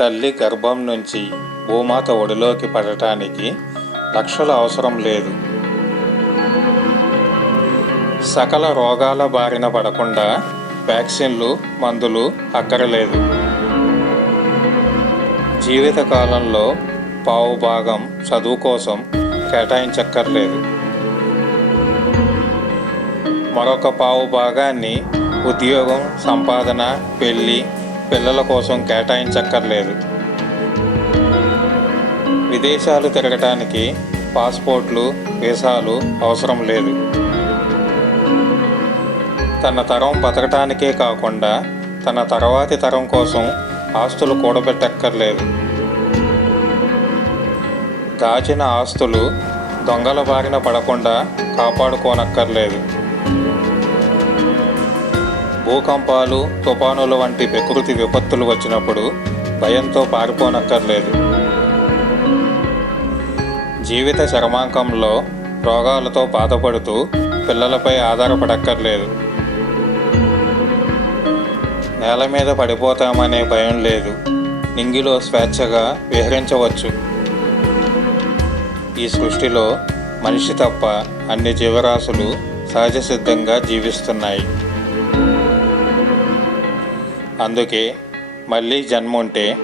తల్లి గర్భం నుంచి భూమాత ఒడిలోకి పడటానికి లక్షలు అవసరం లేదు. సకల రోగాల బారిన పడకుండా వ్యాక్సిన్లు, మందులు అక్కరలేదు. జీవితకాలంలో పావు భాగం చదువు కోసం కేటాయించక్కర్లేదు. మరొక పావు భాగాన్ని ఉద్యోగం, సంపాదన, పెళ్ళి, పిల్లల కోసం కేటాయించక్కర్లేదు. విదేశాలు తిరగటానికి పాస్పోర్ట్లు, వీసాలు అవసరం లేదు. తన తరం బతకటానికే కాకుండా తన తర్వాతి తరం కోసం ఆస్తులు కూడబెట్టక్కర్లేదు. దాచిన ఆస్తులు దొంగల బారిన పడకుండా కాపాడుకోనక్కర్లేదు. భూకంపాలు, తుఫానుల వంటి ప్రకృతి విపత్తులు వచ్చినప్పుడు భయంతో పారిపోనక్కర్లేదు. జీవిత చరమాంకంలో రోగాలతో బాధపడుతూ పిల్లలపై ఆధారపడక్కర్లేదు. నేల మీద పడిపోతామనే భయం లేదు. నింగిలో స్వేచ్ఛగా విహరించవచ్చు. ఈ సృష్టిలో మనిషి తప్ప అన్ని జీవరాశులు సహజ సిద్ధంగా జీవిస్తున్నాయి. అందుకే మళ్ళీ జన్మ ఉంటే